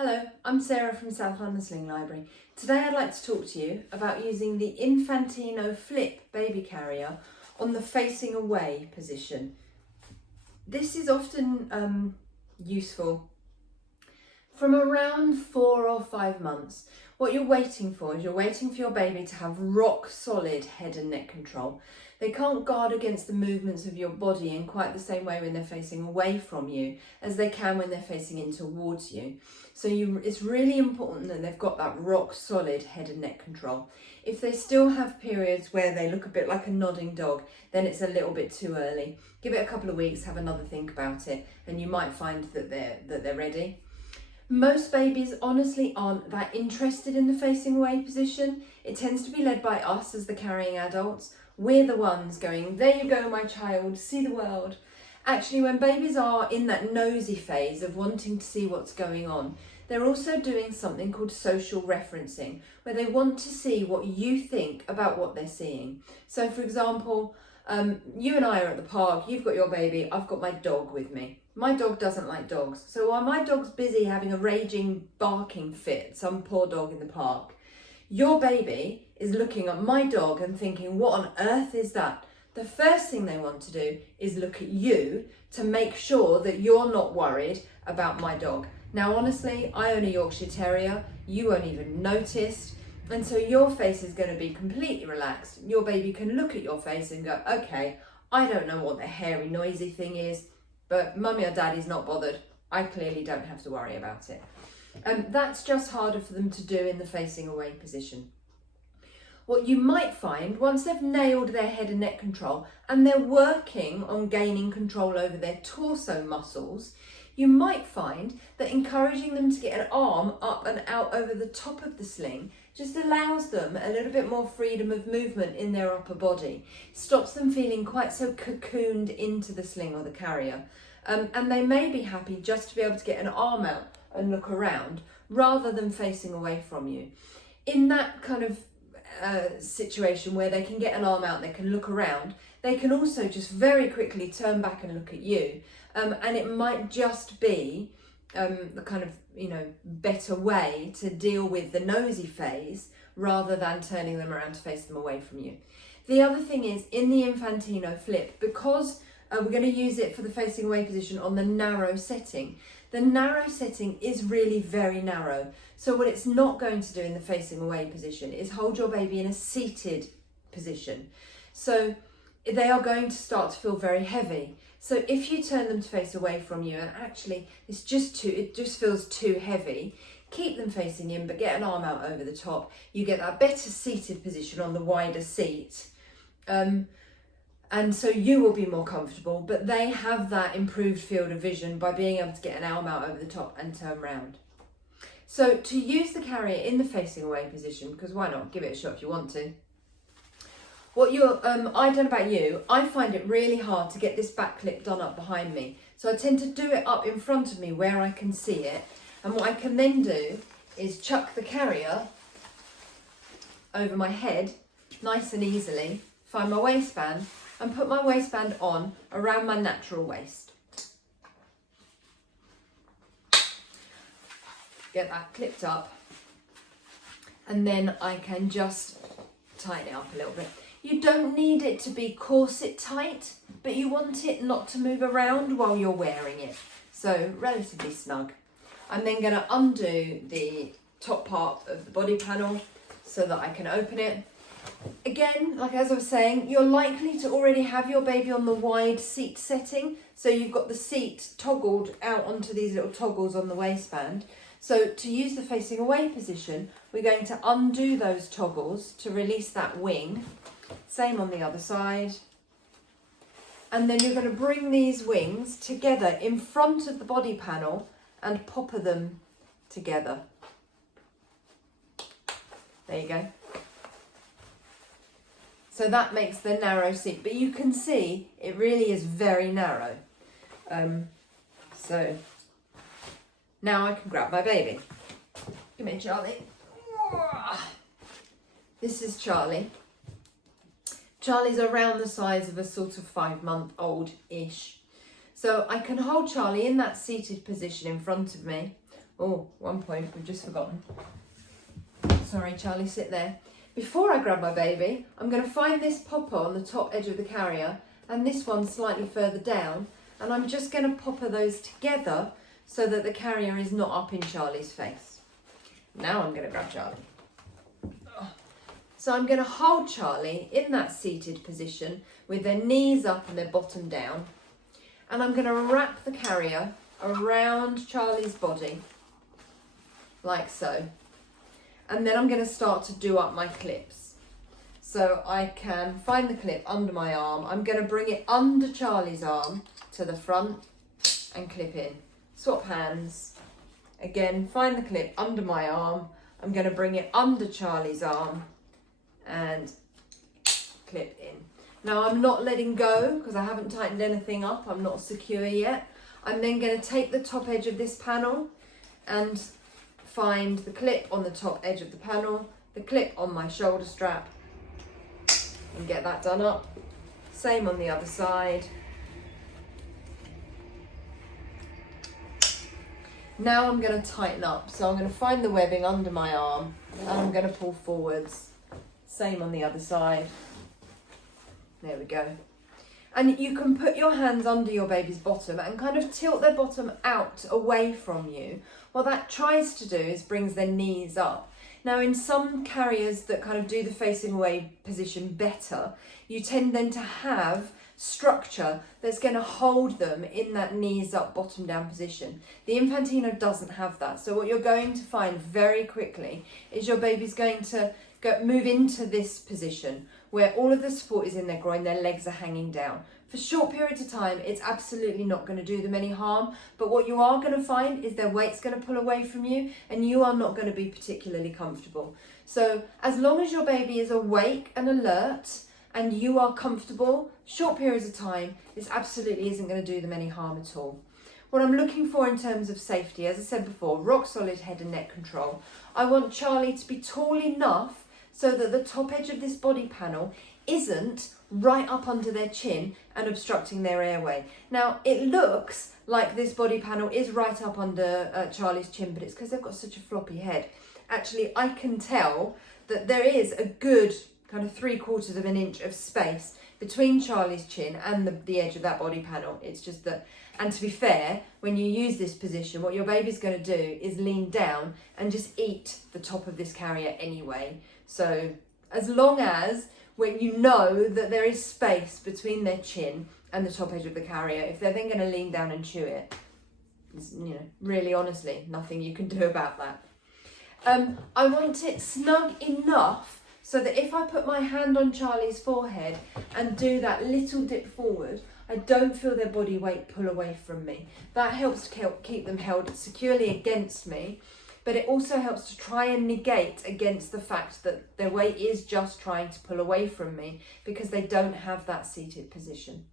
Hello, I'm Sarah from South London Sling Library. Today I'd like to talk to you about using the Infantino Flip Baby Carrier on the facing away position. This is often useful from around 4 or 5 months. What you're waiting for is you're waiting for your baby to have rock solid head and neck control. They can't guard against the movements of your body in quite the same way when they're facing away from you as they can when they're facing in towards you. So it's really important that they've got that rock solid head and neck control. If they still have periods where they look a bit like a nodding dog, then it's a little bit too early. Give it a couple of weeks, have another think about it, and you might find that they're ready. Most babies honestly aren't that interested in the facing away position. It tends to be led by us as the carrying adults. We're the ones going, there you go my child, see the world. Actually, when babies are in that nosy phase of wanting to see what's going on, they're also doing something called social referencing, where they want to see what you think about what they're seeing. So for example, you and I are at the park, you've got your baby, I've got my dog with me. My dog doesn't like dogs. So while my dog's busy having a raging barking fit, some poor dog in the park, your baby is looking at my dog and thinking, what on earth is that? The first thing they want to do is look at you to make sure that you're not worried about my dog. Now, honestly, I own a Yorkshire Terrier. You won't even notice. And so your face is going to be completely relaxed. Your baby can look at your face and go, okay, I don't know what the hairy, noisy thing is, but mummy or daddy's not bothered. I clearly don't have to worry about it. That's just harder for them to do in the facing away position. What you might find, once they've nailed their head and neck control and they're working on gaining control over their torso muscles, you might find that encouraging them to get an arm up and out over the top of the sling just allows them a little bit more freedom of movement in their upper body. Stops them feeling quite so cocooned into the sling or the carrier. And they may be happy just to be able to get an arm out and look around rather than facing away from you. In that kind of situation where they can get an arm out and they can look around, they can also just very quickly turn back and look at you. And it might just be the kind of, better way to deal with the nosy phase rather than turning them around to face them away from you. The other thing is, in the Infantino Flip, because we're going to use it for the facing away position on the narrow setting. The narrow setting is really very narrow. So what it's not going to do in the facing away position is hold your baby in a seated position. So they are going to start to feel very heavy. So if you turn them to face away from you and actually it just feels too heavy, keep them facing in but get an arm out over the top. You get that better seated position on the wider seat. And so you will be more comfortable, but they have that improved field of vision by being able to get an arm out over the top and turn round. So to use the carrier in the facing away position, because why not, give it a shot if you want to. I don't know about you, I find it really hard to get this back clip done up behind me. So I tend to do it up in front of me where I can see it. And what I can then do is chuck the carrier over my head, nice and easily, find my waistband, and put my waistband on around my natural waist. Get that clipped up, and then I can just tighten it up a little bit. You don't need it to be corset tight, but you want it not to move around while you're wearing it. So relatively snug. I'm then going to undo the top part of the body panel so that I can open it. Again, as I was saying, you're likely to already have your baby on the wide seat setting. So you've got the seat toggled out onto these little toggles on the waistband. So to use the facing away position, we're going to undo those toggles to release that wing. Same on the other side. And then you're going to bring these wings together in front of the body panel and popper them together. There you go. So that makes the narrow seat, but you can see it really is very narrow. So now I can grab my baby. Come here, Charlie. This is Charlie. Charlie's around the size of a sort of 5-month-old-ish. So I can hold Charlie in that seated position in front of me, Oh, one point, we've just forgotten. Sorry, Charlie, sit there. Before I grab my baby, I'm going to find this popper on the top edge of the carrier and this one slightly further down, and I'm just going to popper those together so that the carrier is not up in Charlie's face. Now I'm going to grab Charlie. So I'm going to hold Charlie in that seated position with their knees up and their bottom down, and I'm going to wrap the carrier around Charlie's body like so. And then I'm going to start to do up my clips. So I can find the clip under my arm. I'm going to bring it under Charlie's arm to the front and clip in. Swap hands. Again, find the clip under my arm. I'm going to bring it under Charlie's arm and clip in. Now I'm not letting go because I haven't tightened anything up. I'm not secure yet. I'm then going to take the top edge of this panel and find the clip on the top edge of the panel, the clip on my shoulder strap, and get that done up. Same on the other side. Now I'm going to tighten up. So I'm going to find the webbing under my arm and I'm going to pull forwards. Same on the other side. There we go. And you can put your hands under your baby's bottom and kind of tilt their bottom out away from you. What that tries to do is brings their knees up. Now in some carriers that kind of do the facing away position better, you tend then to have structure that's going to hold them in that knees up, bottom down position. The Infantino doesn't have that. So what you're going to find very quickly is your baby's going to move into this position where all of the support is in their groin, their legs are hanging down. For short periods of time, it's absolutely not going to do them any harm, but what you are going to find is their weight's going to pull away from you and you are not going to be particularly comfortable. So as long as your baby is awake and alert and you are comfortable, short periods of time, this absolutely isn't going to do them any harm at all. What I'm looking for in terms of safety, as I said before, rock solid head and neck control. I want Charlie to be tall enough so that the top edge of this body panel isn't right up under their chin and obstructing their airway. Now, it looks like this body panel is right up under Charlie's chin, but it's because they've got such a floppy head. Actually, I can tell that there is a good kind of 3/4 of an inch of space between Charlie's chin and the edge of that body panel. It's just that, and to be fair, when you use this position, what your baby's going to do is lean down and just eat the top of this carrier anyway. So as long as when you know that there is space between their chin and the top edge of the carrier, if they're then going to lean down and chew it, really honestly, nothing you can do about that. I want it snug enough so that if I put my hand on Charlie's forehead and do that little dip forward, I don't feel their body weight pull away from me. That helps to keep them held securely against me, but it also helps to try and negate against the fact that their weight is just trying to pull away from me because they don't have that seated position.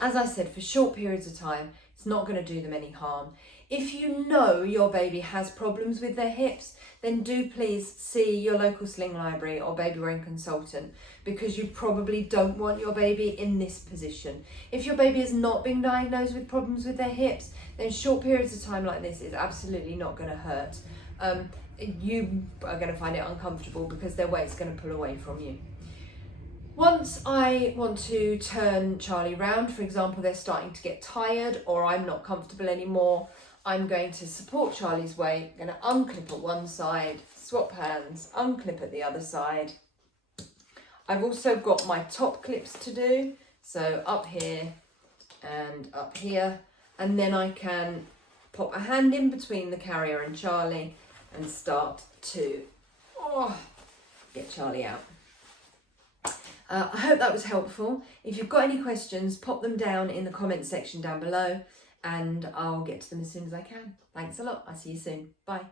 As I said, for short periods of time, it's not going to do them any harm. If you know your baby has problems with their hips, then do please see your local sling library or baby wearing consultant, because you probably don't want your baby in this position. If your baby has not been diagnosed with problems with their hips, then short periods of time like this is absolutely not going to hurt. You are going to find it uncomfortable because their weight's going to pull away from you. Once I want to turn Charlie round, for example, they're starting to get tired or I'm not comfortable anymore, I'm going to support Charlie's weight. I'm going to unclip at one side, swap hands, unclip at the other side. I've also got my top clips to do, so up here and up here, and then I can pop a hand in between the carrier and Charlie and start to get Charlie out. I hope that was helpful. If you've got any questions, pop them down in the comments section down below and I'll get to them as soon as I can. Thanks a lot. I'll see you soon. Bye.